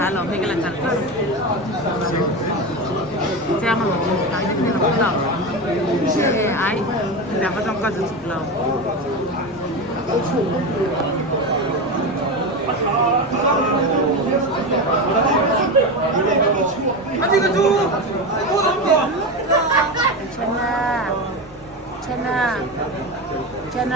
ร้านเราเพลงกำลังจัดจ้ะ这样嘛，咱这边不到，哎，2分钟过就出了。啊，这个猪，多少钱？真的。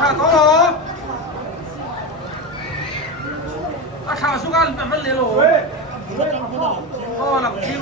ขาโตเหรออาขาสุกันแบบมันเลยเหรอก็หลักทีม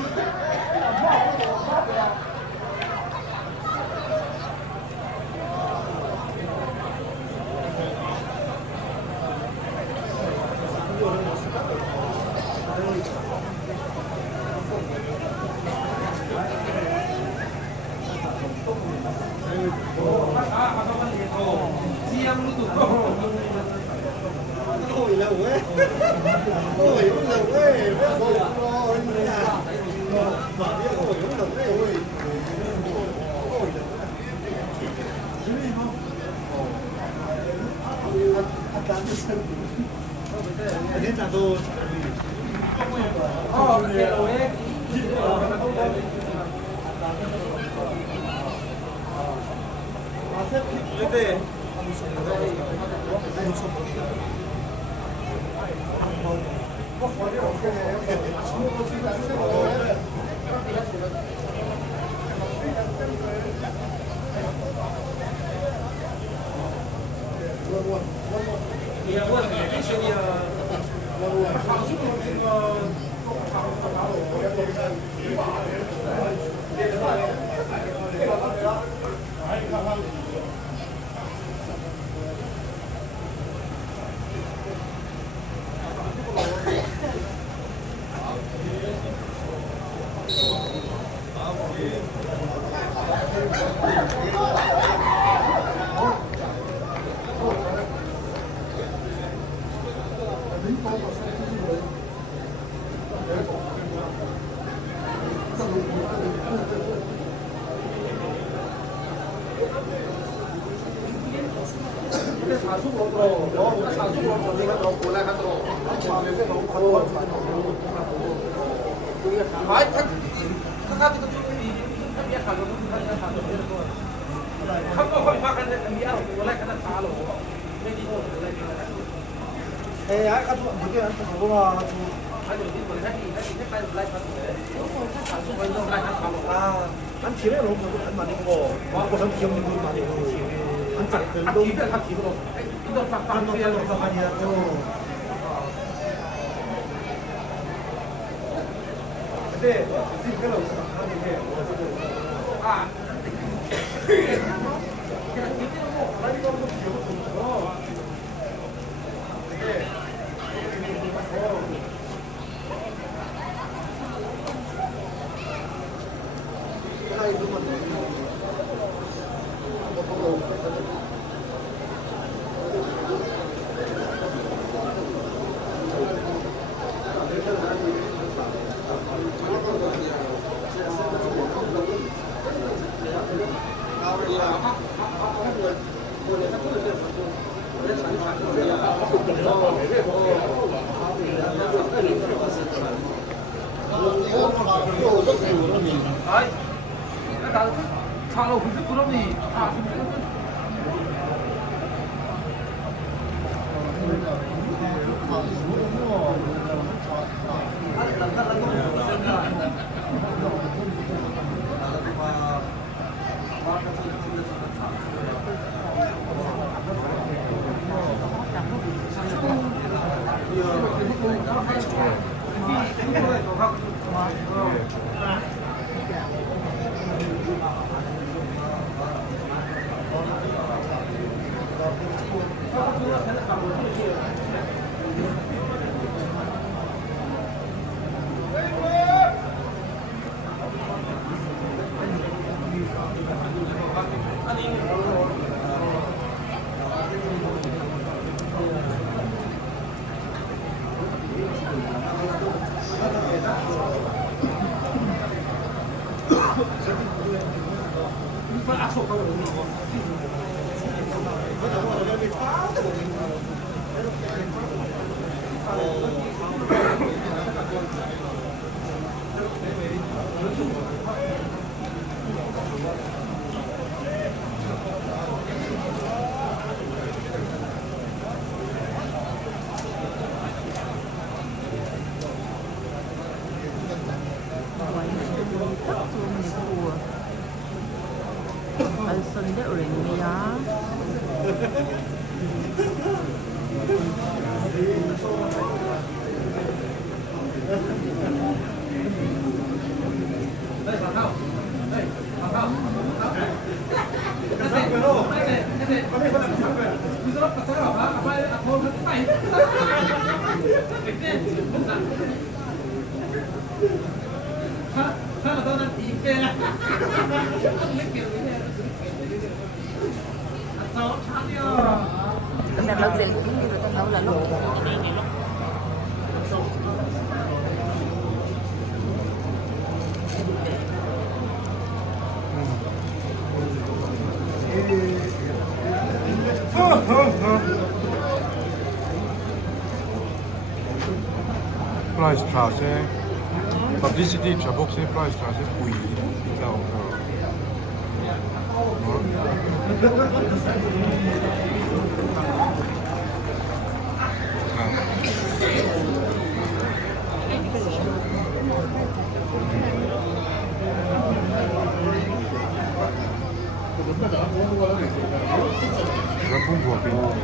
난 팀에 너무 많이 보고 고선 기억력도 많이 보고 한 짝들도 한번도 많이 하고 근데 지금 별로 없어 하는 게 아 알선데 오렌지야 Cái này lớn gì cũng như người ta nấu là lúc Fleischstraße. Publicity, Chabokse, Fleischstraße, Pui. Ist auch La Pumpe.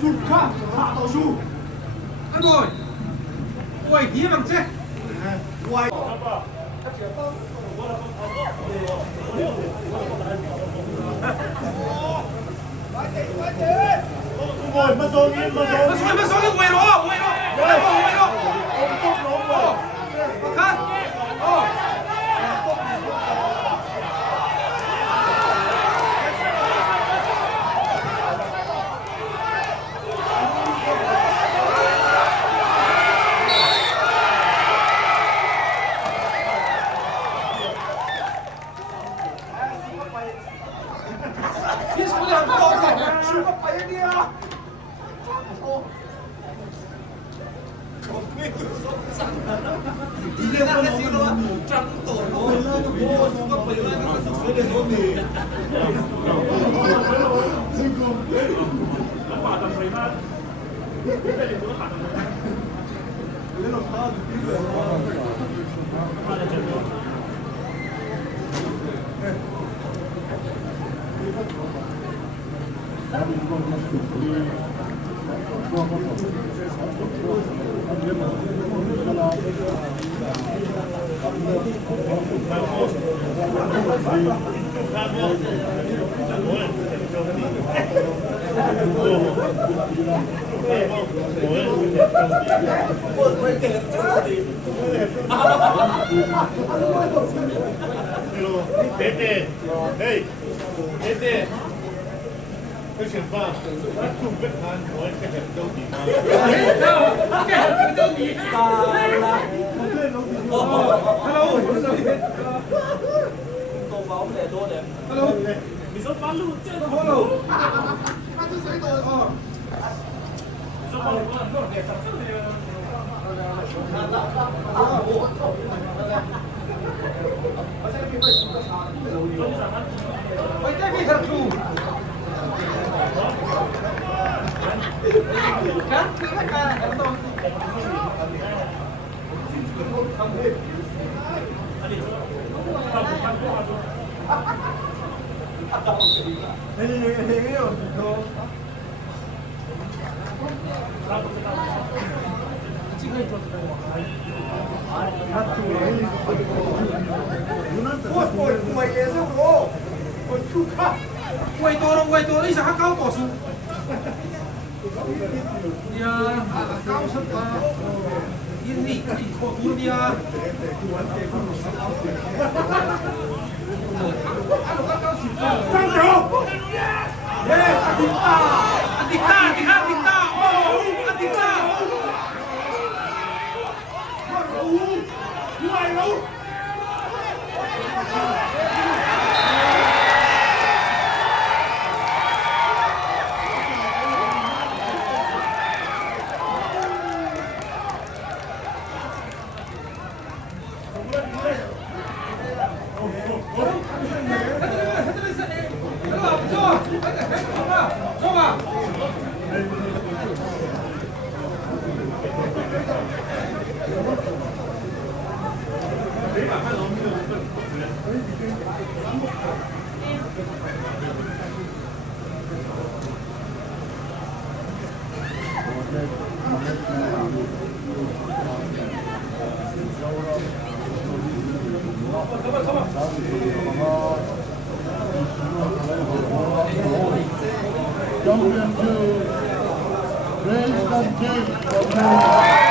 술카 사도수 ăn rồi ôi hí bằng chết 와이 ngồi mà rồi mà rồi nó xuống cái quầy đó quầy đó ông tốt nó vào khát cái số lượng to kìa 술가 빠이디야 이게 뭐는 짱도 뭐 술가 빠이디야 숙소에 놓니 Tete, hey, Tete, cái chuyện ba, nó chung với hắn nói cái chuyện đâu thì mà. hello Mình sắp bán luôn chứ. hello ôi cái gì thật chủ cắt cái cả em đâu 지금 quay tôi đi sao cao cổ xuống dia cao sân yên nghỉ thì khổ tu dia Champion 2, Grace King.